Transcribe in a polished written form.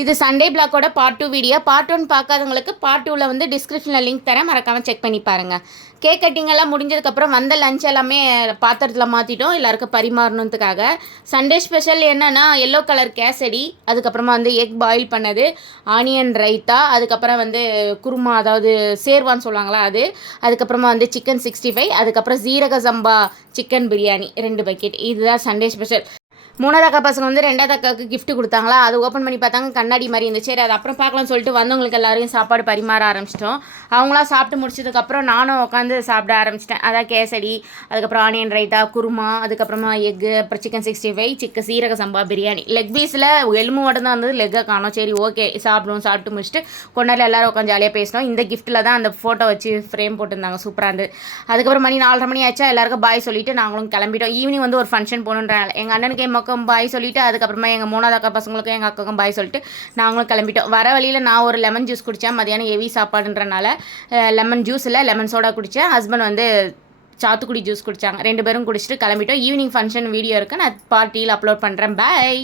இது சண்டே பிளாக்கோட part 2 video. Part 1 பார்க்காதவங்களுக்கு பார்ட் 2வில் வந்து டிஸ்கிரிப்ஷனில் லிங்க் தரேன், மறக்காமல் செக் பண்ணி பாருங்கள். கேக் கட்டிங் எல்லாம் முடிஞ்சதுக்கப்புறம் வந்த லஞ்ச் எல்லாமே பாத்திரத்தில் மாற்றிட்டோம் எல்லாருக்கும் பரிமாறணுன்றதுக்காக. சண்டே ஸ்பெஷல் என்னென்னா எல்லோ கலர் கேசரி, அதுக்கப்புறமா வந்து எக் பாயில் பண்ணது, ஆனியன் ரைத்தா, அதுக்கப்புறம் வந்து குருமா அதாவது சேர்வான்னு சொல்லுவாங்களா அது, அதுக்கப்புறமா வந்து சிக்கன் 65, அதுக்கப்புறம் ஜீரக சம்பா சிக்கன் பிரியாணி 2 பக்கெட். இதுதான் சண்டே ஸ்பெஷல். மூணாவது அக்கா பசங்க வந்து ரெண்டாவது அக்காவுக்கு கிஃப்ட் கொடுத்தாங்களா, அது ஓப்பன் பண்ணி பார்த்தாங்க, கண்ணாடி மாதிரி இருந்துச்சு. சரி அது அப்புறம் பார்க்கலாம்னு சொல்லிட்டு வந்தவங்களுக்கு எல்லாரையும் சாப்பாடு பரிமாற ஆரம்பிச்சிட்டோம். அவங்களாம் சாப்பிட்டு முடிச்சதுக்கப்புறம் நானும் உட்காந்து சாப்பிட ஆரம்பிச்சிட்டேன். அதான் கேசரி, அதுக்கப்புறம் ஆனியன் ரைத்தா, குருமா, அதுக்கப்புறமா எக்கு, அப்புறம் சிக்கன் 65, சிக்கன் சீரக சம்பா பிரியாணி. லெக் பீஸில் எலும்பு மட்டும் தான் இருந்தது, லெக்கை காணோம். சரி ஓகே சாப்பிடுவோம். சாப்பிட்டு முடிச்சுட்டு கொண்டாடி எல்லோரும் உட்காந்து ஜாலியாக பேசினோம். இந்த கிஃப்ட்டில் தான் அந்த ஃபோட்டோ வச்சு ஃப்ரேம் போட்டிருந்தாங்க, சூப்பராக இருந்தது. அதுக்கப்புறம் மணி 4:30 மணி ஆச்சா, எல்லாருக்கும் பாய் சொல்லிவிட்டு நாங்களும் கிளம்பிட்டோம். ஈவினிங் வந்து ஒரு ஃபங்க்ஷன் போகணுன்றாங்க. எங்கள் அண்ணனுக்கு பாய் சொல்லிவிட்டு, அதுக்கப்புறமா எங்கள் மூணாவது அக்கா பசங்களுக்கும் எங்கள் அக்காவுக்கும் பாய் சொல்லிட்டு நாங்களும் கிளம்பிட்டோம். வர வழியில் நான் ஒரு லெமன் ஜூஸ் குடித்தேன். மதியானம் ஹெவி சாப்பாடுன்றனால லெமன் ஜூஸ் இல்லை லெமன் சோடா குடித்தேன். ஹஸ்பண்ட் வந்து சாத்துக்குடி ஜூஸ் குடித்தாங்க. 2 பேரும் குடிச்சிட்டு கிளம்பிட்டோம். ஈவினிங் ஃபங்க்ஷன் வீடியோ இருக்குது, நான் பார்ட்டியில் அப்லோட் பண்ணுறேன். பாய்.